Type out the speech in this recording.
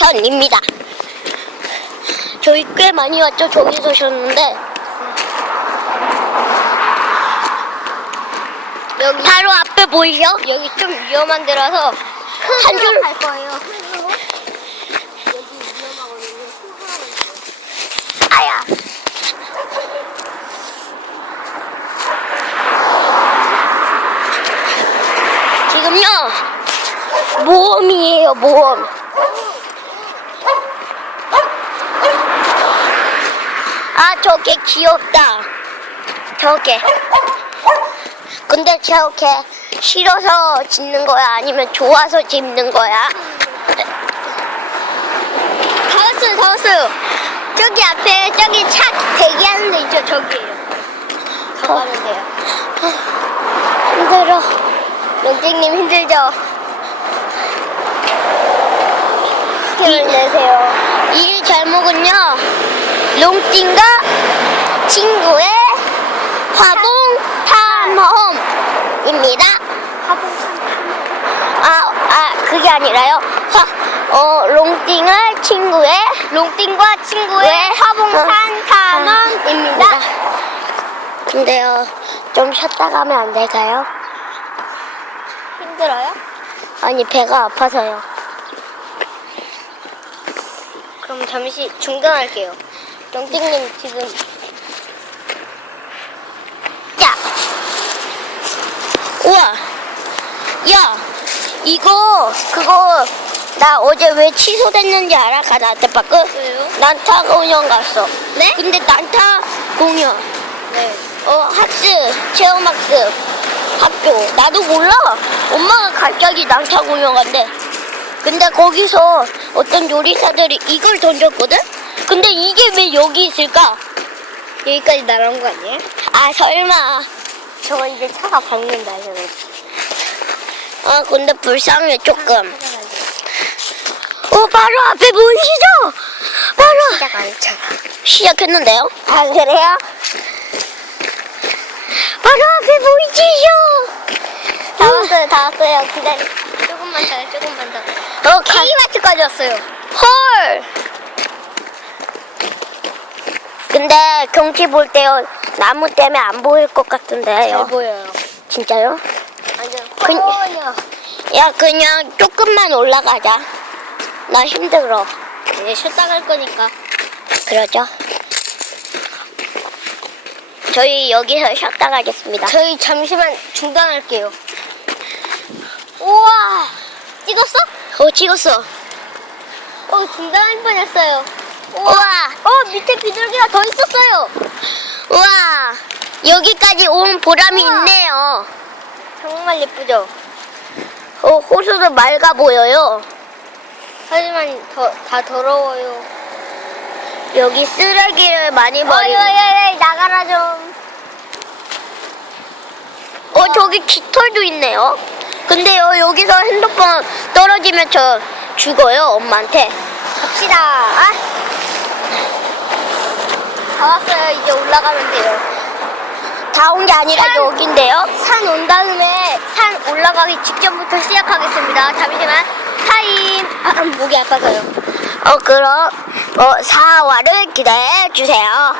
편입니다. 저희 꽤 많이 왔죠? 저기서 오셨는데 여기 바로 앞에 보이죠? 여기 좀 위험한 데라서 한 줄- 갈 거예요. 흙으로. 여기 위험하거든요. 흙으로. 아야! 지금요 모험이에요 모험. 아 저게 귀엽다. 저게. 근데 저게 싫어서 짓는 거야 아니면 좋아서 짓는 거야? 다 왔어요, 다 왔어요. 저기 앞에 저기 차 대기하는 데 있죠, 저기에요. 더 가면 돼요. 힘들어. 영택님 힘들죠? 힘을 내세요. 이 제목은요 롱띵과 친구의 화봉 탐험입니다. 아, 아 그게 아니라요. 화, 어 롱띵의 친구의 롱띵과 친구의 왜? 화봉산 어. 탐험입니다. 근데요 좀 쉬었다 가면 안 될까요? 힘들어요? 아니 배가 아파서요. 그럼 잠시 중단할게요. 영택님 지금 야! 우와! 야! 이거, 그거, 나 어제 왜 취소됐는지 알아? 가 나한테 바꾸? 왜요? 난타 공연 갔어. 네? 근데 난타 공연, 네. 어, 학습, 체험학습, 학교. 나도 몰라. 엄마가 갑자기 난타 공연 간대. 근데 거기서 어떤 요리사들이 이걸 던졌거든? 근데 이게 왜 여기 있을까? 여기까지 날아온 거 아니에요? 아, 설마. 저거 이제 차가 박는다 해서 아 근데 불쌍해 조금. 어 바로 앞에 보이시죠? 바로 시작 안 했잖아. 시작했는데요? 아 그래요? 바로 앞에 보이시죠? 다 왔어요, 다 왔어요. 기다리. 조금만 더요, 조금만 더. 어 가. K마트까지 왔어요. 헐. 근데 경치 볼 때요 나무 때문에 안 보일 것잘 같은데요. 보여요. 진짜요? 완전 그- 뻔해요. 야 그냥 조금만 올라가자. 나 힘들어. 이제 쉬었다 갈 거니까. 그러죠? 저희 여기서 쉬었다 가겠습니다. 저희 잠시만 중단할게요. 우와! 찍었어? 어 찍었어. 어, 중단할 뻔했어요. 우와. 어, 밑에 비둘기가 더 있었어요. 우와 여기까지 온 보람이 우와. 있네요. 정말 예쁘죠? 어 호수도 맑아 보여요. 하지만 더, 다 더러워요. 여기 쓰레기를 많이 어이, 버리. 어이, 어이, 나가라 좀. 어 저기 깃털도 있네요. 근데요 여기서 핸드폰 떨어지면 저 죽어요 엄마한테. 갑시다. 아. 다 왔어요. 이제 올라가면 돼요. 다 온 게 아니라 산. 여긴데요. 산 온 다음에 산 올라가기 직전부터 시작하겠습니다. 잠시만. 타임. 아, 목이 아파서요. 어 그럼 어 사화를 기대해 주세요.